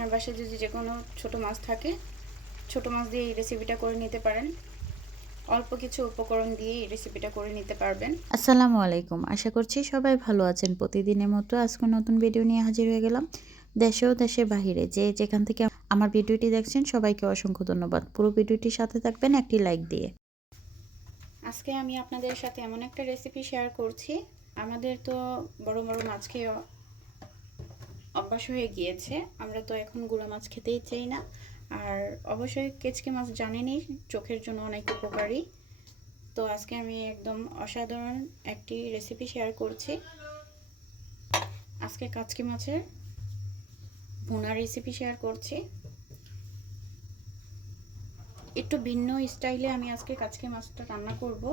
আপনার বাসায় যদি যে কোনো ছোটো মাছ থাকে, ছোটো মাছ দিয়ে এই রেসিপিটা করে নিতে পারেন। অল্প কিছু উপকরণ দিয়ে এই রেসিপিটা করে নিতে পারবেন। আসসালামু আলাইকুম। আশা করছি সবাই ভালো আছেন। প্রতিদিনের মতো আজকে নতুন ভিডিও নিয়ে হাজির হয়ে গেলাম। দেশে ও দেশের বাহিরে যে যেখান থেকে আমার ভিডিওটি দেখছেন সবাইকে অসংখ্য ধন্যবাদ। পুরো ভিডিওটির সাথে থাকবেন একটি লাইক দিয়ে। আজকে আমি আপনাদের সাথে এমন একটা রেসিপি শেয়ার করছি। আমাদের তো বড় বড় মাছ খেয়ে অভ্যাস হয়ে গিয়েছে। আমরা তো এখন গুঁড়া মাছ খেতেই চাই না। আর অবশ্যই কেচকে মাছ জানেনই চোখের জন্য অনেক উপকারী। তো আজকে আমি একদম অসাধারণ একটি রেসিপি শেয়ার করছি। আজকে কাচকি মাছের ভুনা রেসিপি শেয়ার করছি। একটু ভিন্ন স্টাইলে আমি আজকে কাচকি মাছটা রান্না করব।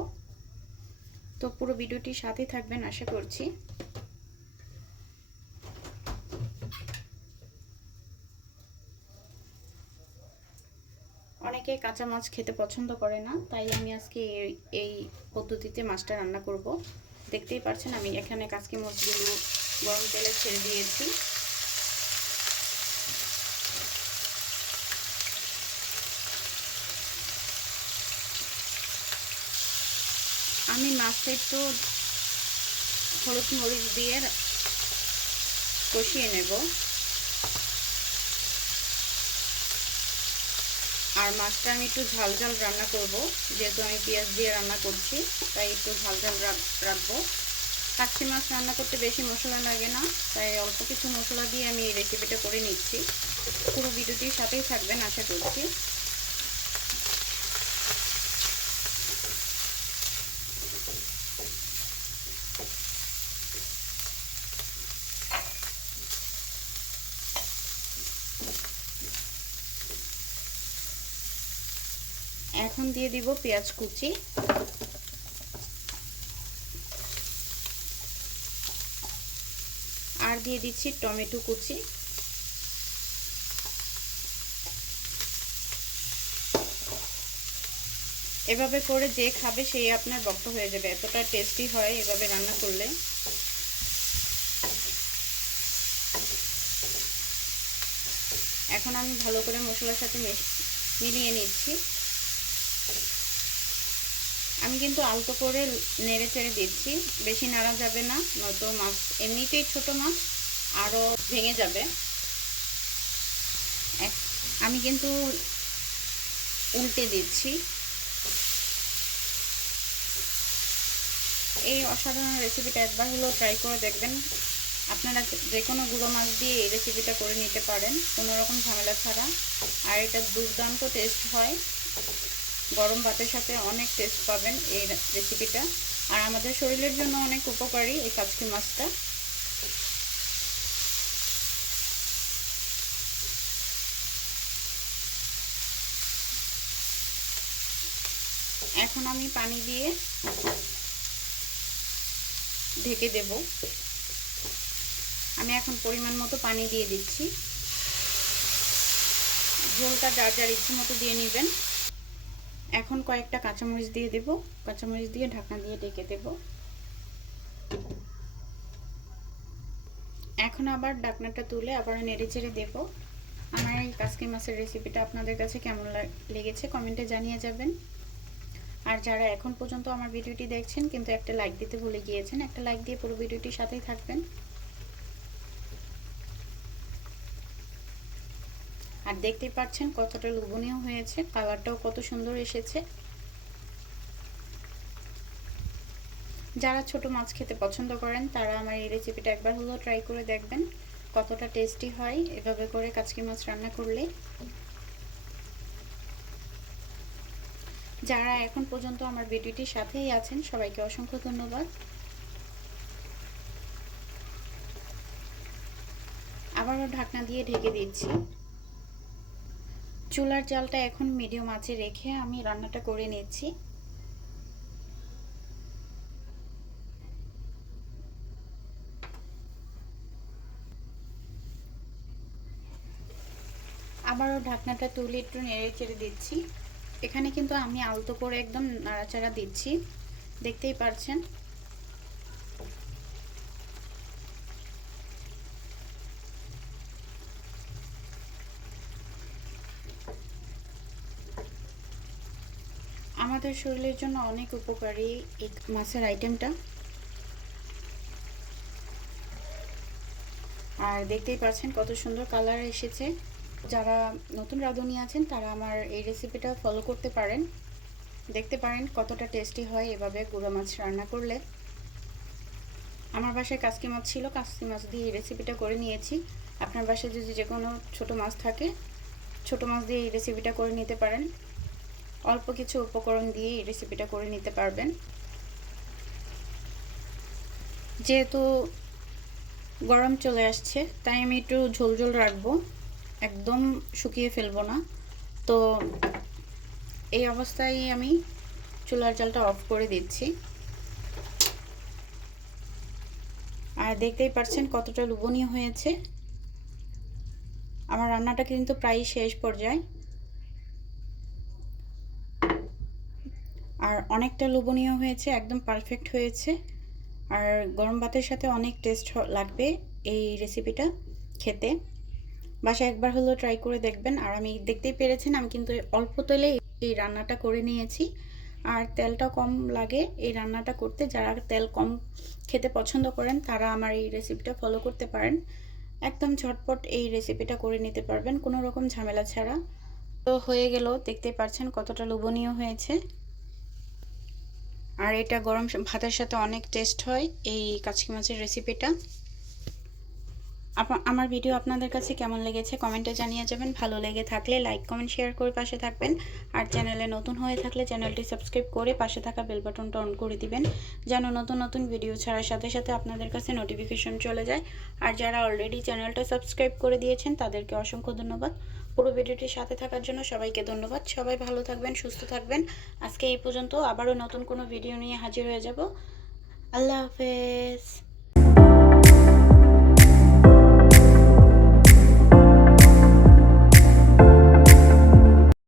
তো পুরো ভিডিওটির সাথে থাকবেন আশা করছি। অনেকে কাঁচা মাছ খেতে পছন্দ করে না, তাই আমি আজকে এই পদ্ধতিতে মাছটা রান্না করব। দেখতেই পাচ্ছেন আমি এখানে কাচকি মাছগুলো গরম তেলে ছেড়ে দিয়েছি। আমি মাছটা একটু হলুদ মরিচ দিয়ে কষিয়ে নেব। আর মাছটা আমি একটু ঝাল ঝাল রান্না করব, যেহেতু আমি পেঁয়াজ দিয়ে রান্না করছি, তাই একটু ঝাল ঝাল রাখবো। কাচ্চি মাছ রান্না করতে বেশি মশলা লাগে না, তাই অল্প কিছু মশলা দিয়ে আমি এই রেসিপিটা করে নিচ্ছি। পুরো ভিডিওটির সাথেই থাকবেন আশা করছি। এখন দিয়ে দিব পেঁয়াজ কুচি, আর দিয়ে দিচ্ছি টমেটো কুচি। এভাবে করে যে খাবে সেই আপনার ভক্ত হয়ে যাবে, এতটা টেস্টি হয় এভাবে রান্না করলে। এখন আমি ভালো করে মশলার সাথে মিলিয়ে নিচ্ছি। আমি কিন্তু আলতো করে নেড়ে চেড়ে দিচ্ছি, বেশি নাড়া যাবে না, নয়তো মাছ এমনিতেই ছোট মাছ আরও ভেঙে যাবে। আমি কিন্তু উল্টে দিচ্ছি। এই অসাধারণ রেসিপিটা একবার হলেও ট্রাই করে দেখবেন। আপনারা যে কোনো গুঁড়ো মাছ দিয়ে এই রেসিপিটা করে নিতে পারেন কোনো রকম ঝামেলা ছাড়া। আর এটা দুর্দান্ত টেস্ট হয়, গরম ভাতের সাথে অনেক টেস্ট পাবেন এই রেসিপিটা। আর আমাদের শরীরের জন্য অনেক উপকারী এই কাচকি মাছটা। এখন আমি পানি দিয়ে ঢেকে দেব। আমি এখন পরিমাণ মতো পানি দিয়ে দিচ্ছি। ঝোলটা যার যার ইচ্ছে মতো দিয়ে নেবেন। এখন কয়েকটা কাঁচামরিচ দিয়ে দেব, কাঁচামরিচ দিয়ে ঢাকনা দিয়ে ঢেকে দেব। এখন আবার ঢাকনাটা তুলে আবার নেড়ে চেড়ে দেব। আমার এই কাচকি মাছের রেসিপিটা আপনাদের কাছে কেমন লেগেছে কমেন্টে জানিয়ে যাবেন। আর যারা এখন পর্যন্ত আমার ভিডিওটি দেখছেন কিন্তু একটা লাইক দিতে ভুলে গিয়েছেন, একটা লাইক দিয়ে পুরো ভিডিওটির সাথেই থাকবেন। আর দেখতেই পাচ্ছেন কতটা লোভনীয় হয়েছে, কালারটাও কত সুন্দর এসেছে। যারা ছোট মাছ খেতে পছন্দ করেন তারা আমার এই রেসিপিটা একবার হলেও ট্রাই করে দেখবেন, কতটা টেস্টি হয় এভাবে করে কাচকি মাছ রান্না করলে। যারা এখন পর্যন্ত আমার ভিডিওটির সাথেই আছেন সবাইকে অসংখ্য ধন্যবাদ। আবারও ঢাকনা দিয়ে ঢেকে দিচ্ছি। চুলার জালটা এখন মিডিয়াম আঁচে রেখে আমি রান্নাটা করে নিচ্ছি। আবারও ঢাকনাটা তুলে একটু নেড়ে চেড়ে দিচ্ছি। এখানে কিন্তু আমি আলতো করে একদম নাড়াচাড়া দিচ্ছি, দেখতেই পারছেন। আমাদের শরীরের জন্য অনেক উপকারী এই মাছের আইটেমটা। আর দেখতেই পাচ্ছেন কত সুন্দর কালার এসেছে। যারা নতুন রাঁধুনি আছেন তারা আমার এই রেসিপিটা ফলো করতে পারেন, দেখতে পারেন কতটা টেস্টি হয় এভাবে গুঁড়ো মাছ রান্না করলে। আমার বাসায় কাসকি মাছ ছিল, কাসকি মাছ দিয়ে এই রেসিপিটা করে নিয়েছি। আপনার বাসায় যদি যে কোনো ছোটো মাছ থাকে, ছোটো মাছ দিয়ে এই রেসিপিটা করে নিতে পারেন। অল্প কিছু উপকরণ দিয়ে এই রেসিপিটা করে নিতে পারবেন। যেহেতু গরম চলে আসছে তাই আমি একটু ঝোল ঝোল রাখবো, একদম শুকিয়ে ফেলবো না। তো এই অবস্থায় আমি চুলার জালটা অফ করে দিচ্ছি। আর দেখতেই পাচ্ছেন কতটা লোভনীয় হয়েছে। আমার রান্নাটা কিন্তু প্রায় শেষ পর্যায়ে, আর অনেকটা লোভনীয় হয়েছে, একদম পারফেক্ট হয়েছে। আর গরম ভাতের সাথে অনেক টেস্ট লাগবে এই রেসিপিটা খেতে। বাসায় একবার হলেও ট্রাই করে দেখবেন। আর আমি দেখতেই পেরেছেন আমি কিন্তু অল্প তেলে এই রান্নাটা করে নিয়েছি। আর তেলটা কম লাগে এই রান্নাটা করতে। যারা তেল কম খেতে পছন্দ করেন তারা আমার এই রেসিপিটা ফলো করতে পারেন। একদম ঝটপট এই রেসিপিটা করে নিতে পারবেন কোনো রকম ঝামেলা ছাড়া। তো হয়ে গেল, দেখতেই পাচ্ছেন কতটা লোভনীয় হয়েছে। আর এটা গরম ভাতের সাথে অনেক টেস্ট হয় এই কাচকি মাছের রেসিপিটা। আমার ভিডিও আপনাদের কাছে কেমন লেগেছে কমেন্টে জানিয়ে যাবেন। ভালো লেগে থাকলে লাইক কমেন্ট শেয়ার করে পাশে থাকবেন। আর চ্যানেলে নতুন হয়ে থাকলে চ্যানেলটি সাবস্ক্রাইব করে পাশে থাকা বেল বাটনটা অন করে দিবেন, যেন নতুন নতুন ভিডিও ছাড়ার সাথে সাথে আপনাদের কাছে নোটিফিকেশন চলে যায়। আর যারা অলরেডি চ্যানেলটা সাবস্ক্রাইব করে দিয়েছেন তাদেরকে অসংখ্য ধন্যবাদ। পুরো ভিডিওটির সাথে থাকার জন্য সবাইকে ধন্যবাদ। সবাই ভালো থাকবেন, সুস্থ থাকবেন। আজকে এই পর্যন্ত, আবারও নতুন কোনো ভিডিও নিয়ে হাজির হয়ে যাব। আল্লাহ হাফেজ।